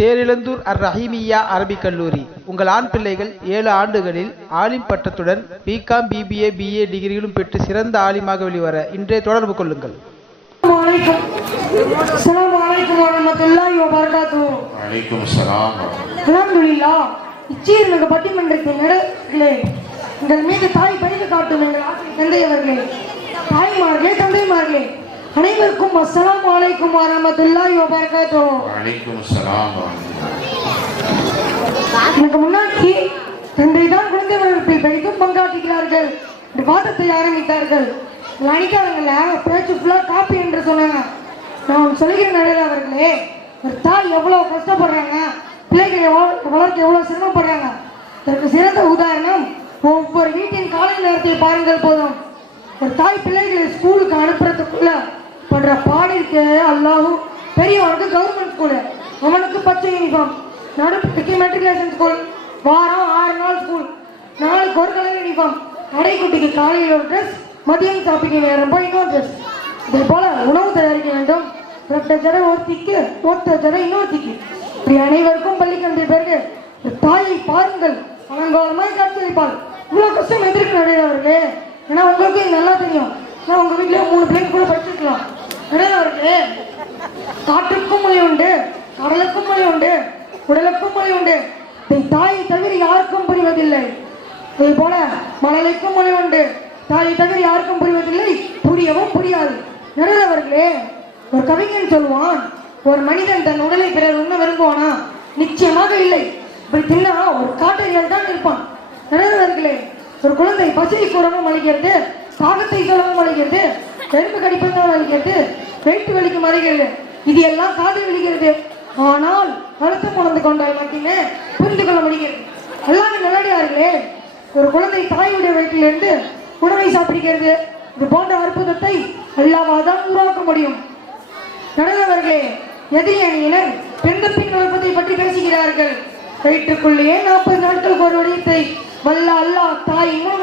தேரிழந்தூர் அர் ரஹீமியா அரபிக் கல்லூரி. உங்கள் ஆண் பிள்ளைகள் ஏழு ஆண்டுகளில் ஆலிம் பட்டத்துடன் பிகாம் பிபிஏ பிஏ டிகிரிகளும் பெற்று சிறந்த ஆலிமாக வெளிவர இன்றே தொடர்பு கொள்ளுங்கள். பட்டிமன்றத்தின் எங்கள் மீது தாய் பரிவு காட்டும் எங்கள் தந்தையவர்களே தாய்மார்களே தந்தைமார்களே. அனைவருக்கும் அஸ்ஸலாமு அலைக்கும் வரமத்துல்லாஹி வபரகாத்துஹு. வலைக்கும் சலாம் எனக்கு முன்னாடி தந்தை தான் குழந்தை வளர்ப்பில் பெரிதும் பங்காற்றுகிறார்கள். இந்த வாதத்தை ஆரம்பித்தார்கள். நினைக்காதங்கள பேச்சு ஃபுல்லாக காப்பி என்று சொன்னாங்க. நான் சொல்லுகிற நிலையில் அவர்களே ஒரு தாய் எவ்வளோ கஷ்டப்படுறாங்க பிள்ளைகளை எவ்வளோ வளர்க்க எவ்வளோ சிரமப்படுறாங்க. அதற்கு சிறந்த உதாரணம் ஒவ்வொரு வீட்டின் காலை நேரத்தை பாருங்கள் போதும். ஒரு தாய் பிள்ளைகளை ஸ்கூலுக்கு படுற பாடிருக்கு அல்லாஹும் பெரியவனுக்கு கவர்மெண்ட் ஸ்கூலு அவனுக்கு பச்சை யூனிஃபார்ம் நடுப்புக்கு மெட்ரிகுலேஷன் ஸ்கூல் வாரம் ஆறு நாள் ஸ்கூல் நாளைக்கு ஒரு கலர் யூனிஃபார்ம் கடைக்குட்டிக்கு காலையில் ஒரு ட்ரெஸ் மதியம் சாப்பிட்டு வேறு போய் இன்னொரு ட்ரெஸ் இதே போல உணவு தயாரிக்க வேண்டும். ரெட்ட ஜடை ஒருத்திக்கு ஒருத்த ஜடை இன்னொருத்திக்கு. இப்படி அனைவருக்கும் பள்ளிக்கண்டை பிறகு. தாயை பாருங்கள். பழங்காலமாய் காட்சியளிப்பாள். இவ்வளோ கஷ்டம் எதிர்க்க அவர்களே ஏன்னா உங்களுக்கு நல்லா தெரியும். ஏன்னா உங்கள் வீட்டிலே மூணு பிள்ளைங்க கூட படிச்சிருக்கலாம். நடையவர்களே காற்றுக்கும் மொழி உண்டு கடலுக்கும் மொழி உண்டு உடலுக்கும் மொழி உண்டு. இதை தாயை தவிர யாருக்கும் புரிவதில்லை. அதே போல மழலைக்கும் மொழி உண்டு தாயை தவிர யாருக்கும் புரிவதில்லை. புரியவும் புரியாது. நிறையவர்களே ஒரு கவிஞன் சொல்லுவான் ஒரு மனிதன் தன் உடலை பிறர் உண்ண விரும்புவானா? நிச்சயமாக இல்லை. இப்படி தின்னா ஒரு காட்டறியால் தான் இருப்பான். நிறையவர்களே ஒரு குழந்தை பசியை கூறவும் அழைக்கிறது தாகத்தை சொல்லவும் அழைக்கிறது எறும்பு கடிப்பதும் அழிக்கிறது வெயிட்டு வலிக்கும் அழிகிறது இது எல்லாம் காது விழுகிறது. ஆனால் அழுத்தம் உணர்ந்து கொண்டால் மட்டுமே புரிந்து கொள்ள முடிகிறது. எல்லாமே நல்லடியார்களே. ஒரு குழந்தை தாயுடைய வயிற்றிலிருந்து உணவை சாப்பிடுகிறது. இது போன்ற அற்புதத்தை அல்லாவாதான் உருவாக்க முடியும். நடந்தவர்களே எதிரி அணியினர் பெண் பின் வளர்ப்பதை பற்றி பேசுகிறார்கள். வயிற்றுக்குள்ளேயே நாற்பது நாட்களுக்கு ஒரு வடிவத்தை வல்ல அல்லாஹ் தாய் இன்னும்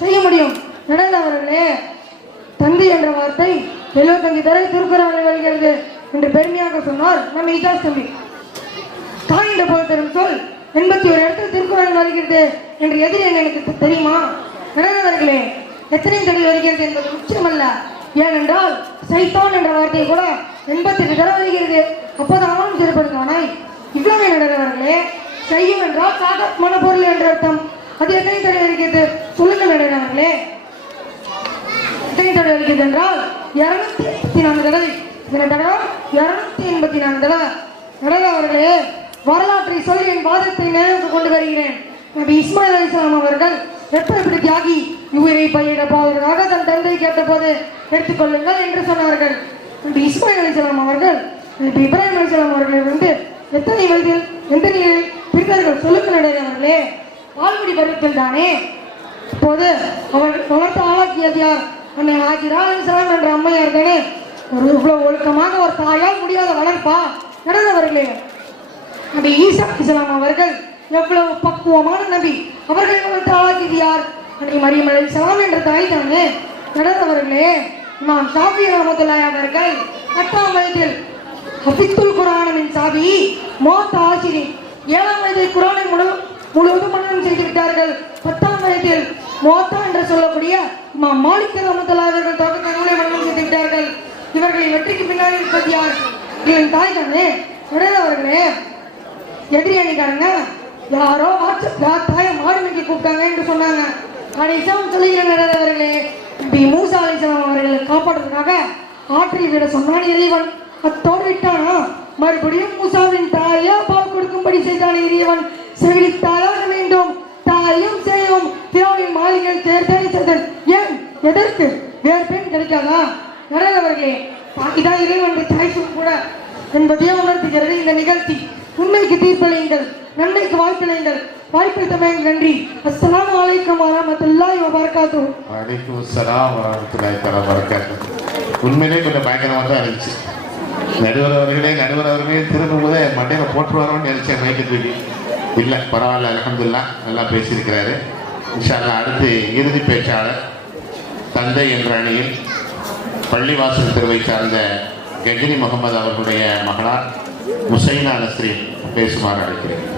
செய்ய முடியும். நடந்தவர்களே தந்தை என்ற வார்த்தை எழுபத்தஞ்சு தடவை திருக்குறளில் வருகிறது என்று பெருமையாக சொன்னார் நம்ம இதாஸ் தம்பி. தாய் என்ற போல் தரும் சொல் எண்பத்தி ஒரு இடத்துல திருக்குறள் வருகிறது என்று எதிரி எனக்கு தெரியுமா? நடந்தவர்களே எத்தனை தடவை வருகிறது என்பது முக்கியமல்ல ஏனென்றால் சைத்தான் என்ற வார்த்தை கூட எண்பத்தி எட்டு தடவை வருகிறது. அப்போது அவனும் சிறப்படுத்தானாய் இவ்வளவு நடந்தவர்களே செய்யும் என்றால் சாதகமான பொருள் என்ற அர்த்தம். அது எத்தனை தடவை வருகிறது? சொல்லுங்க நடந்தவர்களே எத்தனை தடவை இருக்கிறது என்றால் இருநூத்தி எண்பத்தி நான்கு தடவை. இதனை தடவை? இருநூத்தி எண்பத்தி நான்கு தடவை. நடந்த அவர்களே வரலாற்றை சொல்லி என் வாதத்தை நினைவுக்கு கொண்டு வருகிறேன். நபி இஸ்மாயில் அலிஸ்லாம் அவர்கள் எப்படி தியாகி உயிரை பயிர தன் தந்தை கேட்டபோது எடுத்துக்கொள்ளுங்கள் என்று சொன்னார்கள். நபி இஸ்மாயில் அலிஸ்லாம் அவர்கள் நபி இப்ராஹிம் அலிஸ்லாம் அவர்களை வந்து எத்தனை வயதில் எந்த நிலையில் பிரித்தார்கள் சொல்லுங்கள் அவர்களே. பால்குடி பருவத்தில் தானே? இப்போது அவர் வளர்த்து ஆளாக்கியது யார் அன்னை ஆஜிரா என்ற அம்மையார் தானே? ஒரு இவ்வளவு ஒழுக்கமாக ஒரு தாயால் முடியாத வளர்ப்பா? நடந்தவர்களே. நபி ஈசா இஸ்லாம் அவர்கள் எவ்வளவு பக்குவமான நபி. அவர்களை வளர்த்து ஆளாக்கியது யார் அன்னை மரியம் அலிசலாம் என்ற தாய் தானே? நடந்தவர்களே இமாம் ஷாஃபி ரஹமத்துல்லாஹி அவர்கள் எட்டாம் வயதில் ஹபித்துல் குரானின் சாபி மோத் ஆசிரி ஏழாம் வயதில் குரானை முழு முழுவதும் மனநம் செய்து விட்டார்கள் பத்தாம் வயதில் மோத்தா என்று சொல்லக்கூடிய இமாம் மாலிக் ரஹமத்துல்லா அவர்கள் தொடக்க நூலை மன்னனம் செய்து விட்டார்கள் இவர்களின் வெற்றிக்கு பின்னாடி இருப்பது யார் என் தாய் தானே உடையவர்களே எதிரி அணிக்காரங்க யாரோ வாட்ஸ்அப் தாயை மாடு நோக்கி கூப்பிட்டாங்க என்று சொன்னாங்க. கடைசியாக சொல்லுகிற அவர்களே இப்படி மூசா அலிசலாம் அவர்களை காப்பாடுறதுக்காக ஆற்றை விட சொன்னான் இறைவன். அத்தோடு விட்டானா? மறுபடியும் மூசாவின் தாயா பால் கொடுக்கும்படி செய்தான் இறைவன். செவிலித்தாயாக வேண்டும் தாயும் செய்யும் திரோனின் மாளிகை தேர்தலை செய்தல் ஏன் எதற்கு? வேறு பெண் கிடைக்காதா? நிறையவர்களே பாக்கிதான் இறைவன் சாய்ஸும் கூட என்பதையே உணர்த்துகிறது இந்த நிகழ்ச்சி. உண்மைக்கு தீர்ப்பளியுங்கள் நன்மைக்கு வாய்ப்பளியுங்கள். வாய்ப்பளித்தமைக்கு நன்றி. அஸ்லாம் அலைக்கும் வரமத்துல்லாஹி வபரகாத்துஹு. வலைக்கும் சலாம் வரமத்துல்லாஹி தஆலா உண்மையிலே கொஞ்சம் பயங்கரமாக தான் இருந்துச்சு. நடுவர் அவர்களே நடுவர் அவர்களே திரும்பும்போதே மண்டையில் போட்டுருவாரோன்னு நினைச்சேன் மைக்கு தூக்கி. இல்லை பரவாயில்ல அலமதுல்லா நல்லா பேசியிருக்கிறாரு. இன்ஷால்லா அடுத்து இறுதி பேச்சாளர் தந்தை என்ற அணியில் பள்ளிவாசல் தெருவை சார்ந்த கஜினி முகமது அவர்களுடைய மகளார் முசைனா நஸ்ரீன் பேசுமாறு அழைக்கிறேன்.